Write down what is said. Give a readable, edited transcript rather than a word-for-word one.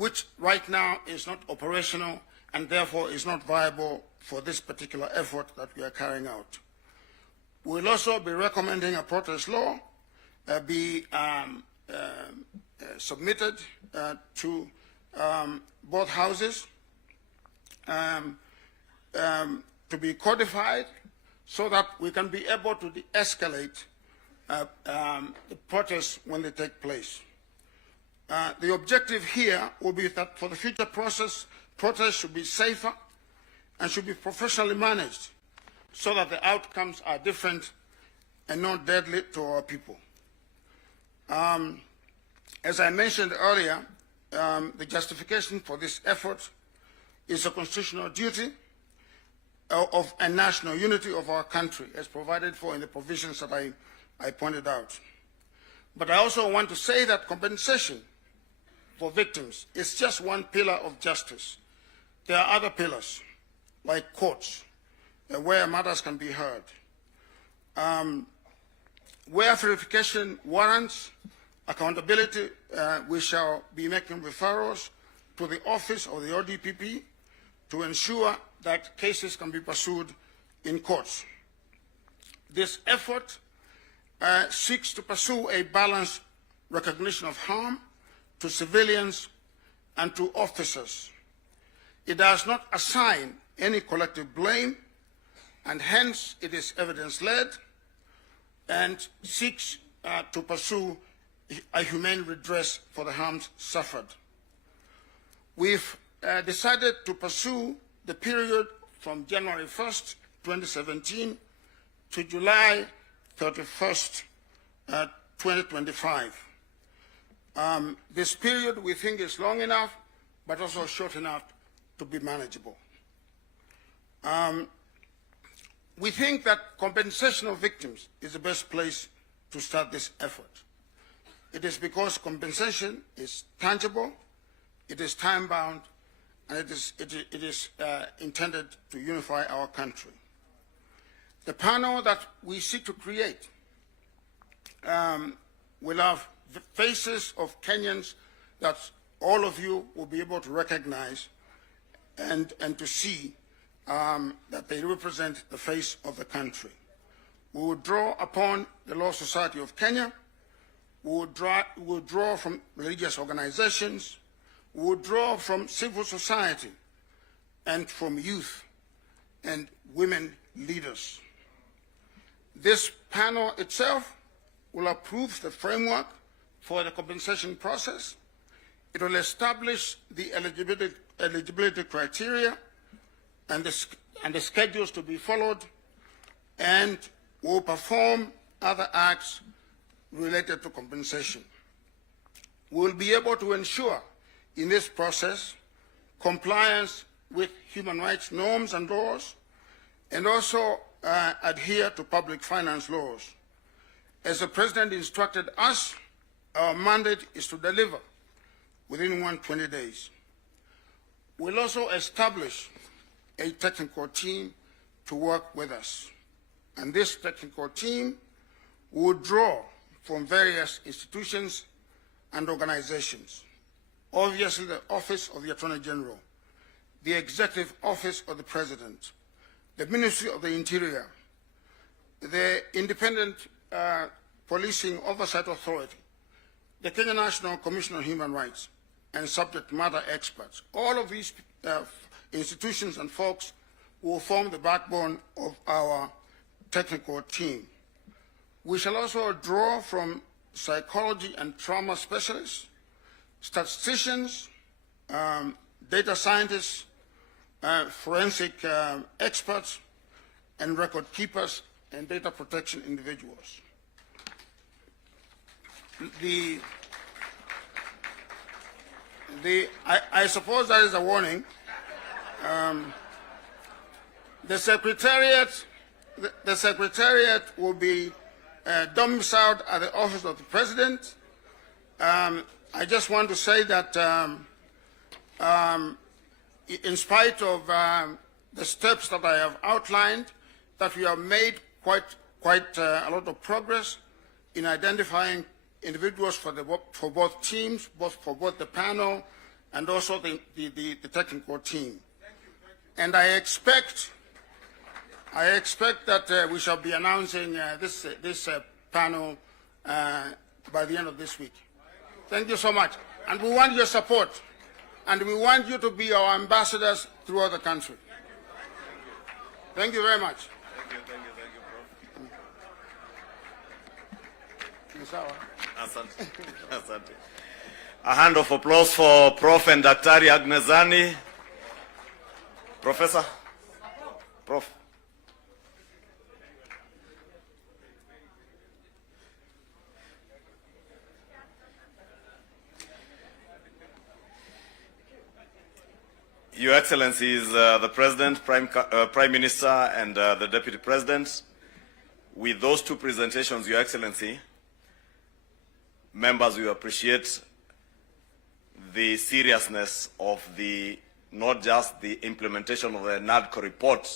which right now is not operational and therefore is not viable for this particular effort that we are carrying out. We'll also be recommending a protest law be submitted to both houses to be codified so that we can be able to de-escalate the protests when they take place. The objective here will be that for the future protests should be safer and should be professionally managed so that the outcomes are different and not deadly to our people. As I mentioned earlier, the justification for this effort is a constitutional duty of a national unity of our country, as provided for in the provisions that I pointed out. But I also want to say that compensation for victims is just one pillar of justice. There are other pillars, like courts, where matters can be heard. Where verification warrants accountability, we shall be making referrals to the office of the ODPP to ensure that cases can be pursued in courts. This effort seeks to pursue a balanced recognition of harm to civilians and to officers. It does not assign any collective blame, and hence it is evidence-led and seeks to pursue a humane redress for the harms suffered. We've decided to pursue the period from January 1st, 2017 to July 31st, 2025. This period we think is long enough, but also short enough to be manageable. We think that compensation of victims is the best place to start this effort. It is because compensation is tangible, it is time-bound, and it is intended to unify our country. The panel that we seek to create will have the faces of Kenyans that all of you will be able to recognize and to see that they represent the face of the country. We will draw upon the Law Society of Kenya. We will draw from religious organizations. We will draw from civil society and from youth and women leaders. This panel itself will approve the framework for the compensation process. It will establish the eligibility criteria and the schedules to be followed, and will perform other acts related to compensation. We will be able to ensure in this process compliance with human rights norms and laws, and also adhere to public finance laws. As the President instructed us, our mandate is to deliver within 120 days. We'll also establish a technical team to work with us. And this technical team will draw from various institutions and organizations. Obviously, the Office of the Attorney General, the Executive Office of the President, the Ministry of the Interior, the Independent Policing Oversight Authority, the Kenya National Commission on Human Rights, and subject matter experts. All of these institutions and folks will form the backbone of our technical team. We shall also draw from psychology and trauma specialists, statisticians, data scientists, forensic experts, and record keepers and data protection individuals. I suppose that is a warning. The Secretariat will be domiciled at the Office of the President. I just want to say that in spite of the steps that I have outlined, that we have made quite a lot of progress in identifying individuals for both teams, for both the panel and also the technical team. And I expect that we shall be announcing this panel by the end of this week. Thank you so much. And we want your support. And we want you to be our ambassadors throughout the country. Thank you very much. Thank you, Prof. Asante. Asante. A hand of applause for Prof and Daktari Agnesani. Professor? Prof. Your Excellencies, the President, Prime Minister, and the Deputy President, with those two presentations, Your Excellency, members, we appreciate the seriousness of not just the implementation of the NADCO report,